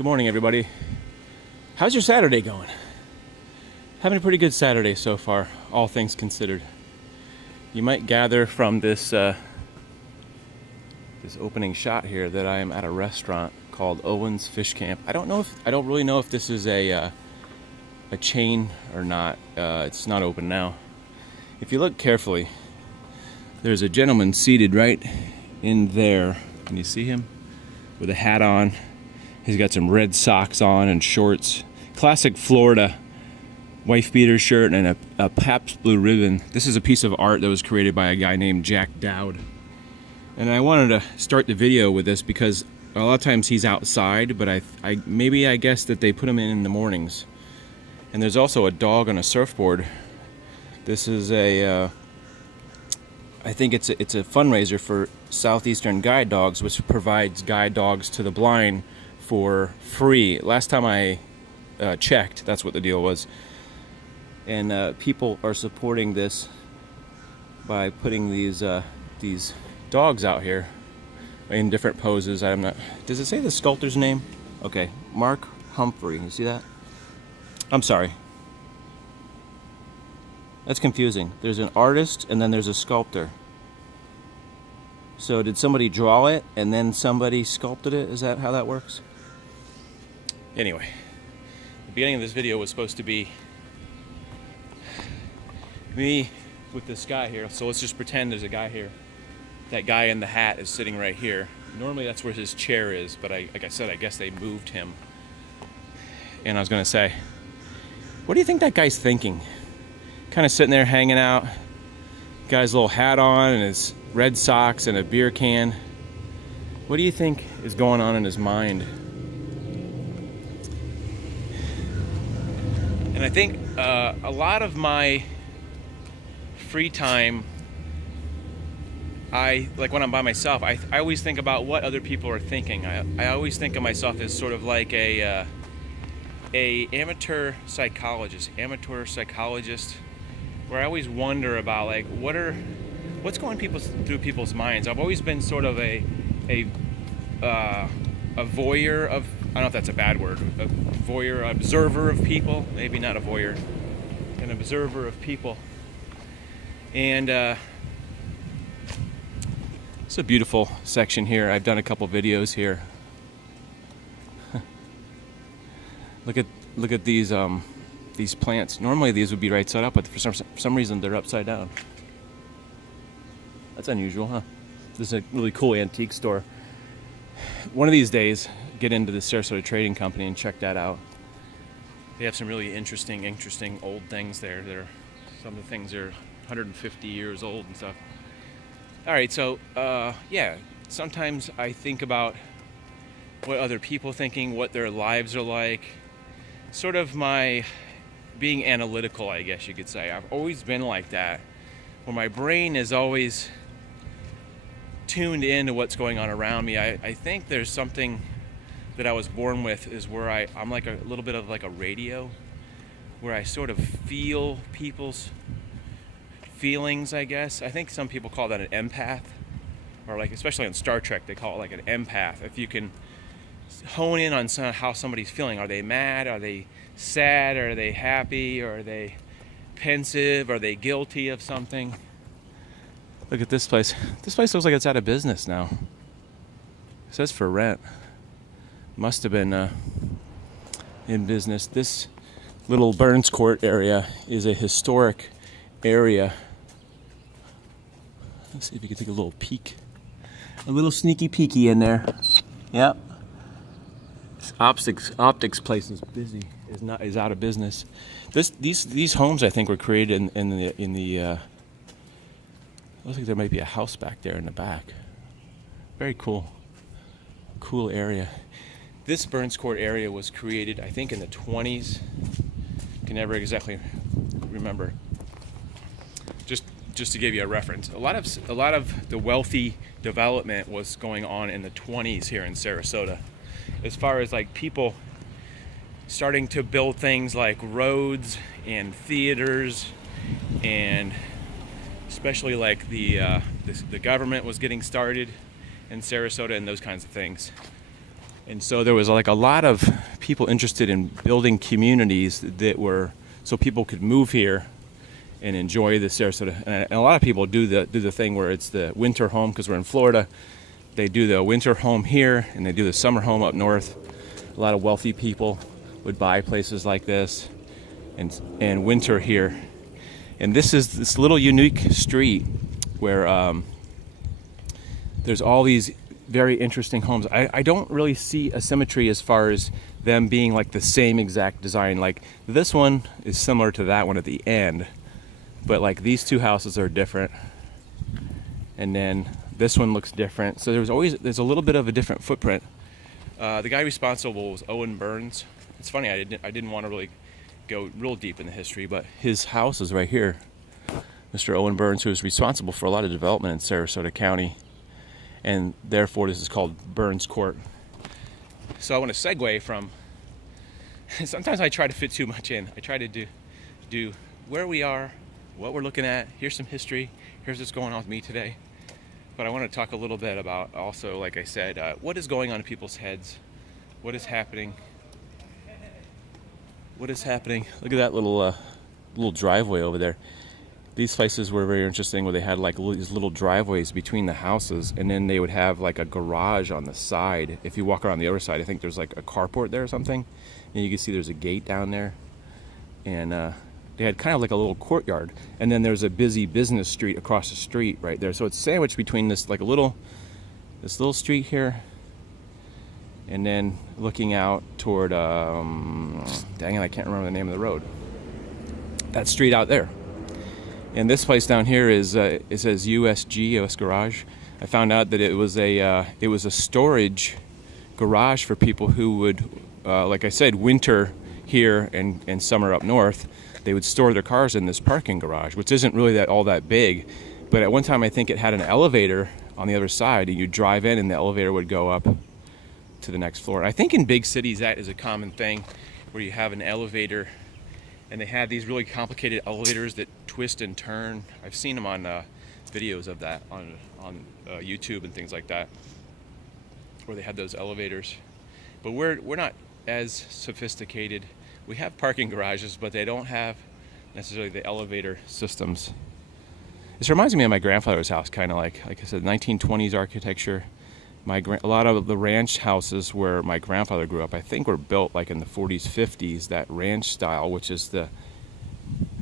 Good morning, everybody. How's your Saturday going? Having a pretty good Saturday so far, all things considered. You might gather from this this opening shot here that I am at a restaurant called Owen's Fish Camp. I don't really know if this is a chain or not. It's not open now. If you look carefully, there's a gentleman seated right in there. Can you see him? With a hat on. He's got some red socks on and shorts. Classic Florida wife beater shirt and a Pabst Blue Ribbon. This is a piece of art that was created by a guy named Jack Dowd. And I wanted to start the video with this because a lot of times he's outside, but I guess that they put him in the mornings. And there's also a dog on a surfboard. This is I think it's a fundraiser for Southeastern Guide Dogs, which provides guide dogs to the blind for free. Last time I checked, that's what the deal was. And people are supporting this by putting these dogs out here in different poses. Does it say the sculptor's name? Okay, Mark Humphrey. You see that? I'm sorry. That's confusing. There's an artist and then there's a sculptor. So did somebody draw it and then somebody sculpted it? Is that how that works? Anyway, the beginning of this video was supposed to be me with this guy here. So let's just pretend there's a guy here. That guy in the hat is sitting right here. Normally that's where his chair is, but like I said, I guess they moved him. And I was gonna say, what do you think that guy's thinking? Kind of sitting there hanging out. Guy's little hat on and his red socks and a beer can. What do you think is going on in his mind? And I think a lot of my free time, like when I'm by myself, I always think about what other people are thinking. I always think of myself as sort of like a amateur psychologist, where I always wonder about like what's going through people's minds. I've always been sort of a voyeur of, I don't know if that's a bad word, a voyeur, observer of people, maybe not a voyeur, an observer of people. And it's a beautiful section here. I've done a couple videos here. Look at these plants. Normally these would be right side up, but for some reason they're upside down. That's unusual, huh? This is a really cool antique store. One of these days, get into the Sarasota Trading Company and check that out. They have some really interesting old things there. Some of the things are 150 years old and stuff. All right, so yeah, sometimes I think about what other people are thinking, what their lives are like. Sort of my being analytical, I guess you could say. I've always been like that, where my brain is always tuned into what's going on around me. I think there's something that I was born with, is where I'm like a little bit of like a radio, where I sort of feel people's feelings, I guess. I think some people call that an empath, or like, especially on Star Trek, they call it like an empath. If you can hone in on how somebody's feeling. Are they mad? Are they sad? Are they happy? Are they pensive? Are they guilty of something? Look at this place. This place looks like it's out of business now. It says for rent. Must have been in business. This little Burns Court area is a historic area. Let's see if you can take a little peek. A little sneaky peeky in there. Yep. Optics place is busy. Is out of business. These homes, I think, were created in the looks like there might be a house back there in the back. Very cool area. This Burns Court area was created, I think, in the 20s. Can never exactly remember. Just to give you a reference, a lot of the wealthy development was going on in the 20s here in Sarasota, as far as like people starting to build things like roads and theaters, and especially like the government was getting started in Sarasota and those kinds of things. And so there was like a lot of people interested in building communities that were so people could move here and enjoy the Sarasota. And a lot of people do the thing where it's the winter home, because we're in Florida. They do the winter home here and they do the summer home up north. A lot of wealthy people would buy places like this and winter here. And this is this little unique street where there's all these very interesting homes. I don't really see a symmetry as far as them being like the same exact design. Like this one is similar to that one at the end, but like these two houses are different. And then this one looks different. So there's a little bit of a different footprint. The guy responsible was Owen Burns. It's funny, I didn't want to really go real deep in the history, but his house is right here. Mr. Owen Burns, who is responsible for a lot of development in Sarasota County, and therefore this is called Burns Court. So I want to segue from, sometimes I try to fit too much in. I try to do where we are, what we're looking at, here's some history, here's what's going on with me today. But I want to talk a little bit about also, like I said, what is going on in people's heads, what is happening. What is happening? Look at that little driveway over there. These places were very interesting, where they had like these little driveways between the houses, and then they would have like a garage on the side. If you walk around the other side, I think there's like a carport there or something, and you can see there's a gate down there. And they had kind of like a little courtyard, and then there's a busy business street across the street right there. So it's sandwiched between this little street here, and then looking out toward, dang it, I can't remember the name of the road. That street out there. And this place down here is, it says USGS Garage. I found out that it was a storage garage for people who would, like I said, winter here and summer up north. They would store their cars in this parking garage, which isn't really all that big. But at one time, I think it had an elevator on the other side, and you drive in and the elevator would go up to the next floor. I think in big cities that is a common thing, where you have an elevator and they have these really complicated elevators that twist and turn. I've seen them on videos of that on YouTube and things like that, where they have those elevators. But we're not as sophisticated. We have parking garages, but they don't have necessarily the elevator systems. This reminds me of my grandfather's house, kind of like I said, 1920s architecture. A lot of the ranch houses where my grandfather grew up, I think, were built like in the 40s, 50s. That ranch style, which is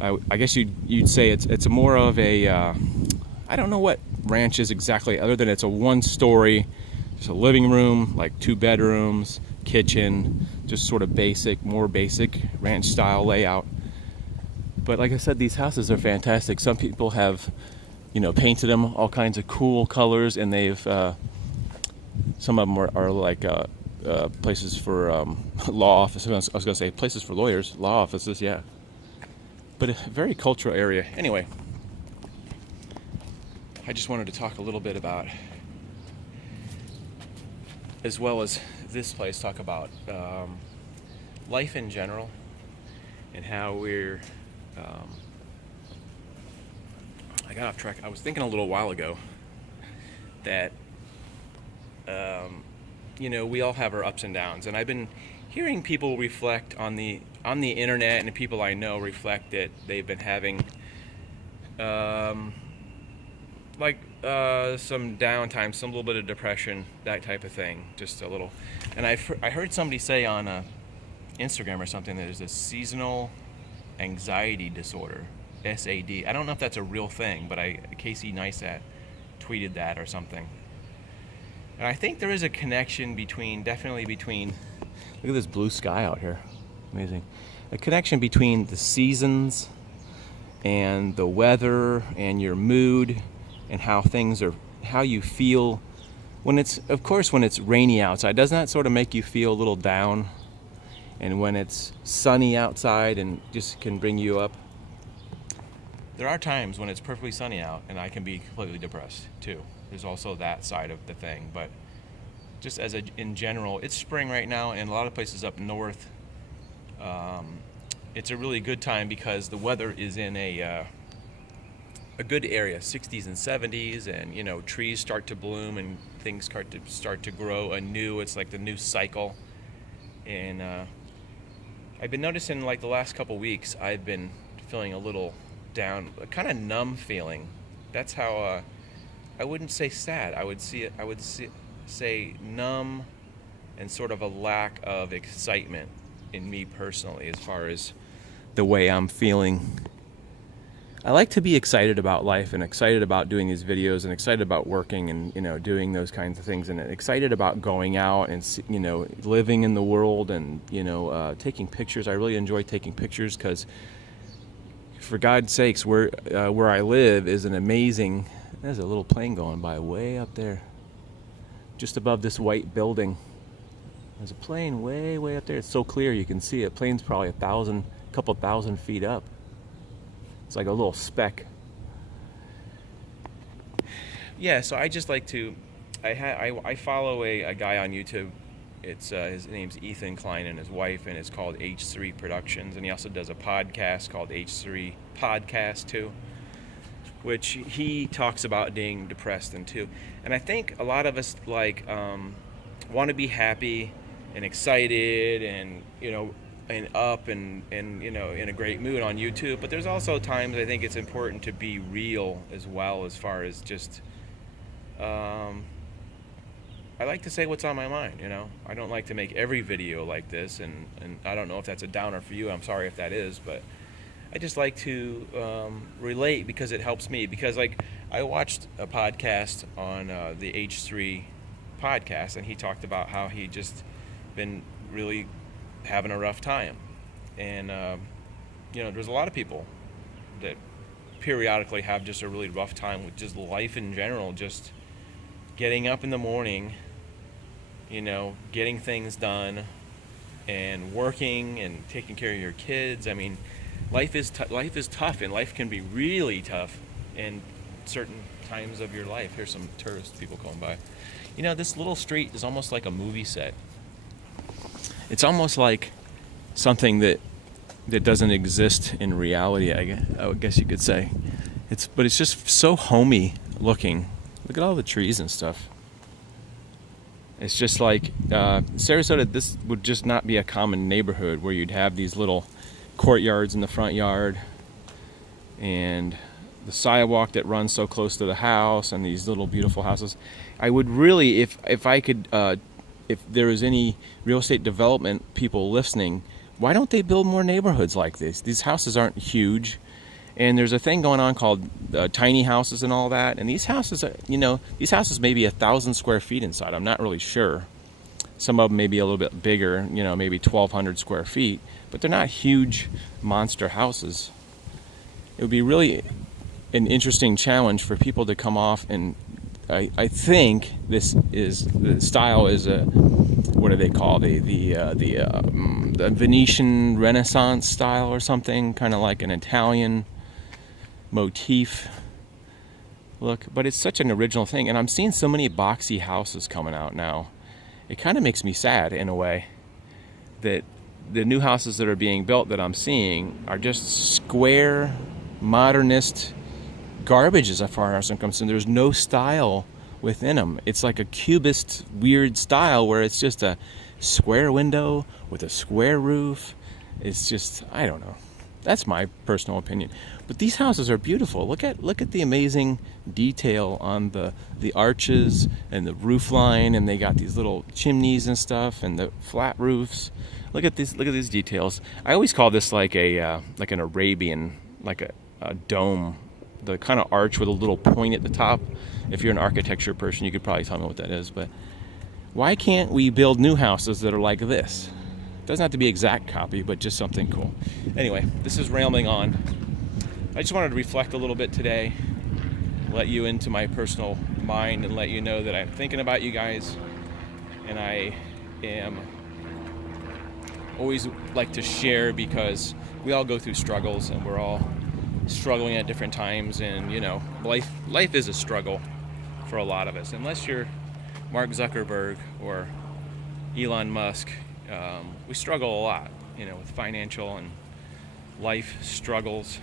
I guess you'd say it's more of a, I don't know what ranch is exactly, other than it's a one-story, just a living room, like 2 bedrooms, kitchen, just sort of more basic ranch style layout. But like I said, these houses are fantastic. Some people have, painted them all kinds of cool colors, and they've. Some of them are like places for law offices. I was going to say places for lawyers, law offices, yeah. But a very cultural area. Anyway, I just wanted to talk a little bit about, as well as this place, talk about life in general and how we're... I got off track. I was thinking a little while ago that we all have our ups and downs, and I've been hearing people reflect on the internet, and people I know reflect that they've been having some downtime, some little bit of depression, that type of thing, just a little. And I heard somebody say on Instagram or something that there's a seasonal anxiety disorder, SAD. I don't know if that's a real thing, but Casey Neistat tweeted that or something. And I think there is a connection definitely between, look at this blue sky out here, amazing. A connection between the seasons and the weather and your mood and how you feel when it's rainy outside. Doesn't that sort of make you feel a little down? And when it's sunny outside and just can bring you up. There are times when it's perfectly sunny out and I can be completely depressed too. There's also that side of the thing, but just in general, it's spring right now, and a lot of places up north, it's a really good time because the weather is in a a good area, 60s and 70s, and trees start to bloom and things start to grow anew. It's like the new cycle. And I've been noticing, like, the last couple weeks, I've been feeling a little down, a kind of numb feeling. That's how I wouldn't say sad. I would say numb, and sort of a lack of excitement in me personally, as far as the way I'm feeling. I like to be excited about life, and excited about doing these videos, and excited about working, and doing those kinds of things, and excited about going out and living in the world, and taking pictures. I really enjoy taking pictures, because for God's sakes, where I live is an amazing. There's a little plane going by way up there, just above this white building. There's a plane way up there. It's so clear you can see it. Plane's probably a couple thousand feet up. It's like a little speck. Yeah, so I just like to. I follow a guy on YouTube. It's his name's Ethan Klein, and his wife, and it's called H3 Productions, and he also does a podcast called H3 Podcast too, which he talks about being depressed and too. And I think a lot of us want to be happy and excited, and and up and in a great mood on YouTube. But there's also times I think it's important to be real as well, as far as just I like to say what's on my mind. I don't like to make every video like this, and I don't know if that's a downer for you. I'm sorry if that is, but I just like to relate, because it helps me. Because I watched a podcast on the H3 podcast, and he talked about how he just been really having a rough time. And there's a lot of people that periodically have just a really rough time with just life in general, just getting up in the morning, getting things done, and working and taking care of your kids. I mean, life is tough, and life can be really tough in certain times of your life. Here's some tourist people going by. This little street is almost like a movie set. It's almost like something that doesn't exist in reality, I guess you could say. But it's just so homey looking. Look at all the trees and stuff. It's just like Sarasota. This would just not be a common neighborhood where you'd have these little courtyards in the front yard, and the sidewalk that runs so close to the house, and these little beautiful houses. I would really, if I could, if there was any real estate development people listening, why don't they build more neighborhoods like this? These houses aren't huge, and there's a thing going on called tiny houses and all that. And these houses are, these houses may be 1,000 square feet inside. I'm not really sure. Some of them may be a little bit bigger, maybe 1,200 square feet, but they're not huge monster houses. It would be really an interesting challenge for people to come off, and I think the style is what do they call the Venetian Renaissance style or something, kind of like an Italian motif look. But it's such an original thing, and I'm seeing so many boxy houses coming out now. It kind of makes me sad in a way that the new houses that are being built that I'm seeing are just square, modernist garbage as far as I'm concerned. There's no style within them. It's like a cubist weird style where it's just a square window with a square roof. It's just, I don't know. That's my personal opinion. But these houses are beautiful. Look at the amazing detail on the arches and the roof line, and they got these little chimneys and stuff, and the flat roofs. Look at these details. I always call this like an Arabian, like a dome, the kind of arch with a little point at the top. If you're an architecture person, you could probably tell me what that is. But why can't we build new houses that are like this? It doesn't have to be exact copy, but just something cool. Anyway, this is rambling on. I just wanted to reflect a little bit today, let you into my personal mind, and let you know that I'm thinking about you guys, and I am always like to share, because we all go through struggles, and we're all struggling at different times, and life is a struggle for a lot of us. Unless you're Mark Zuckerberg or Elon Musk, we struggle a lot, with financial and life struggles.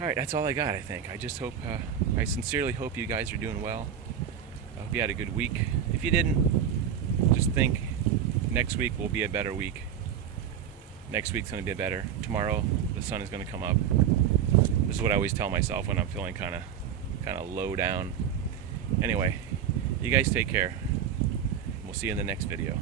All right, that's all I got, I think. I just hope, I sincerely hope you guys are doing well. I hope you had a good week. If you didn't, just think next week will be a better week. Next week's going to be better. Tomorrow, the sun is going to come up. This is what I always tell myself when I'm feeling kind of low down. Anyway, you guys take care. We'll see you in the next video.